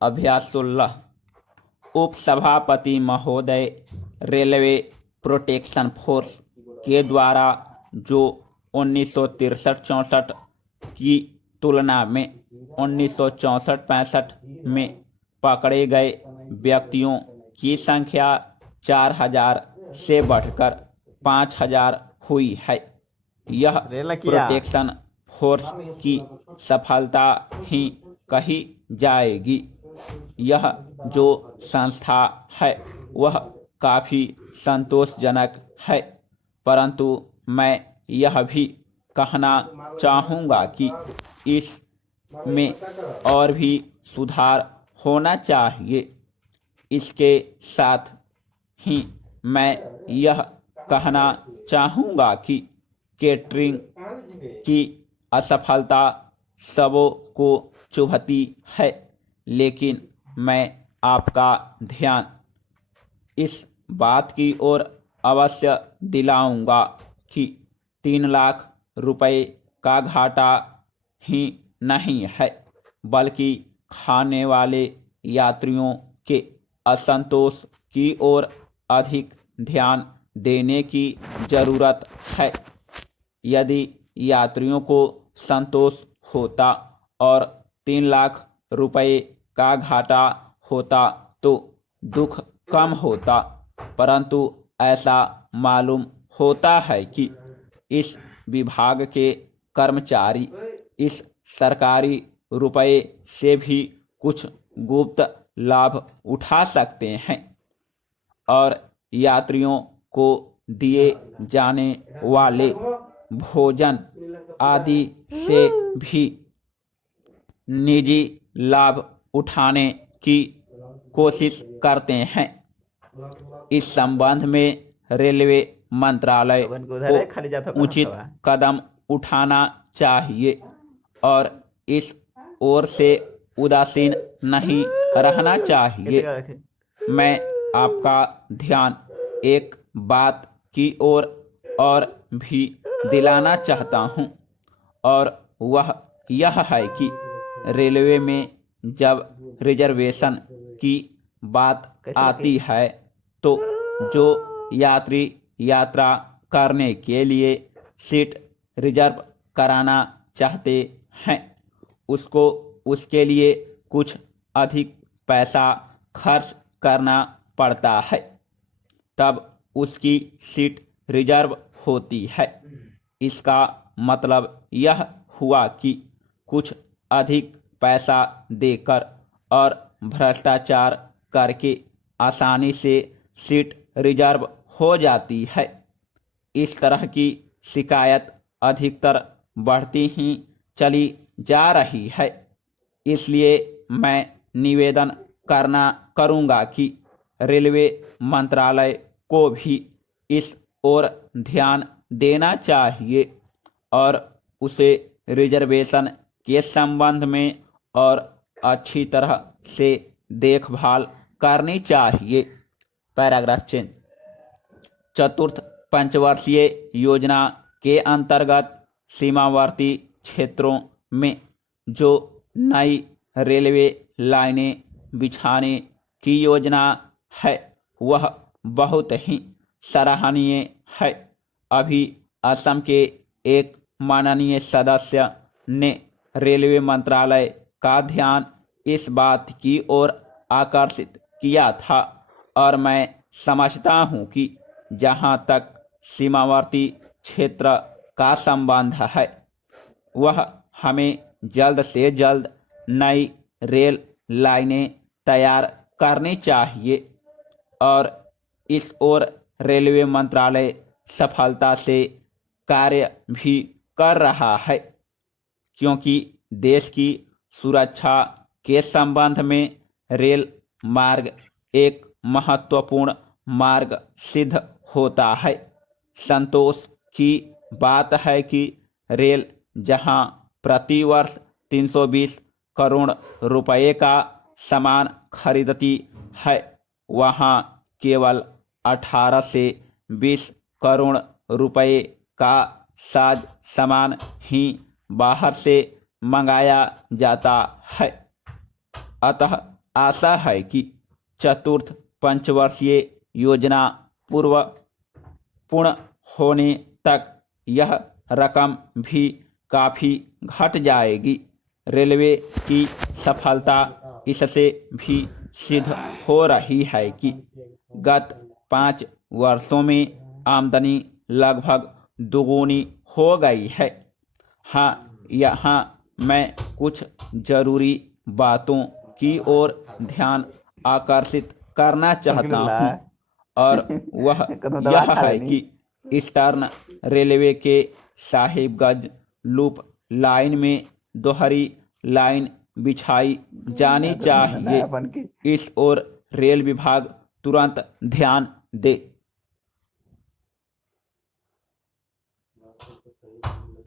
अभ्यास 16। उपसभापति महोदय, रेलवे प्रोटेक्शन फोर्स के द्वारा जो 1963-64 की तुलना में 1964-65 में पकड़े गए व्यक्तियों की संख्या 4000 से बढ़कर 5000 हुई है। यह प्रोटेक्शन फोर्स की सफलता ही कही जाएगी। यह जो संस्था है वह काफ़ी संतोषजनक है, परंतु मैं यह भी कहना चाहूँगा कि इसमें और भी सुधार होना चाहिए। इसके साथ ही मैं यह कहना चाहूँगा कि केटरिंग की असफलता सबों को चुभती है, लेकिन मैं आपका ध्यान इस बात की ओर अवश्य दिलाऊंगा कि 3 लाख रुपए का घाटा ही नहीं है, बल्कि खाने वाले यात्रियों के असंतोष की ओर अधिक ध्यान देने की ज़रूरत है। यदि यात्रियों को संतोष होता और 3 लाख रुपए का घाटा होता तो दुख कम होता, परंतु ऐसा मालूम होता है कि इस विभाग के कर्मचारी इस सरकारी रुपए से भी कुछ गुप्त लाभ उठा सकते हैं और यात्रियों को दिए जाने वाले भोजन आदि से भी निजी लाभ उठाने की कोशिश करते हैं। इस संबंध में रेलवे मंत्रालय को उचित कदम उठाना चाहिए और इस ओर से उदासीन नहीं रहना चाहिए। मैं आपका ध्यान एक बात की ओर और भी दिलाना चाहता हूं, और वह यह है कि रेलवे में जब रिजर्वेशन की बात आती है तो जो यात्री यात्रा करने के लिए सीट रिजर्व कराना चाहते हैं उसको उसके लिए कुछ अधिक पैसा खर्च करना पड़ता है, तब उसकी सीट रिजर्व होती है। इसका मतलब यह हुआ कि कुछ अधिक पैसा देकर और भ्रष्टाचार करके आसानी से सीट रिजर्व हो जाती है। इस तरह की शिकायत अधिकतर बढ़ती ही चली जा रही है। इसलिए मैं निवेदन करूंगा कि रेलवे मंत्रालय को भी इस ओर ध्यान देना चाहिए और उसे रिजर्वेशन के संबंध में और अच्छी तरह से देखभाल करनी चाहिए। Paragraph change. चतुर्थ पंचवर्षीय योजना के अंतर्गत सीमावर्ती क्षेत्रों में जो नई रेलवे लाइनें बिछाने की योजना है वह बहुत ही सराहनीय है। अभी असम के एक माननीय सदस्य ने रेलवे मंत्रालय का ध्यान इस बात की ओर आकर्षित किया था और मैं समझता हूं कि जहां तक सीमावर्ती क्षेत्र का संबंध है वह हमें जल्द से जल्द नई रेल लाइनें तैयार करनी चाहिए और इस ओर रेलवे मंत्रालय सफलता से कार्य भी कर रहा है, क्योंकि देश की सुरक्षा के संबंध में रेल मार्ग एक महत्वपूर्ण मार्ग सिद्ध होता है। संतोष की बात है कि रेल जहां प्रति वर्ष 320 करोड़ रुपए का सामान खरीदती है वहां केवल 18 से 20 करोड़ रुपए का साज सामान ही बाहर से मंगाया जाता है। अतः आशा है कि चतुर्थ पंचवर्षीय योजना पूर्ण होने तक यह रकम भी काफ़ी घट जाएगी। रेलवे की सफलता इससे भी सिद्ध हो रही है कि गत 5 वर्षों में आमदनी लगभग दोगुनी हो गई है। हाँ, यहाँ मैं कुछ जरूरी बातों की ओर ध्यान आकर्षित करना चाहता हूँ, और वह यह है कि ईस्टर्न रेलवे के साहिबगंज लूप लाइन में दोहरी लाइन बिछाई जानी चाहिए। इस ओर रेल विभाग तुरंत ध्यान दे।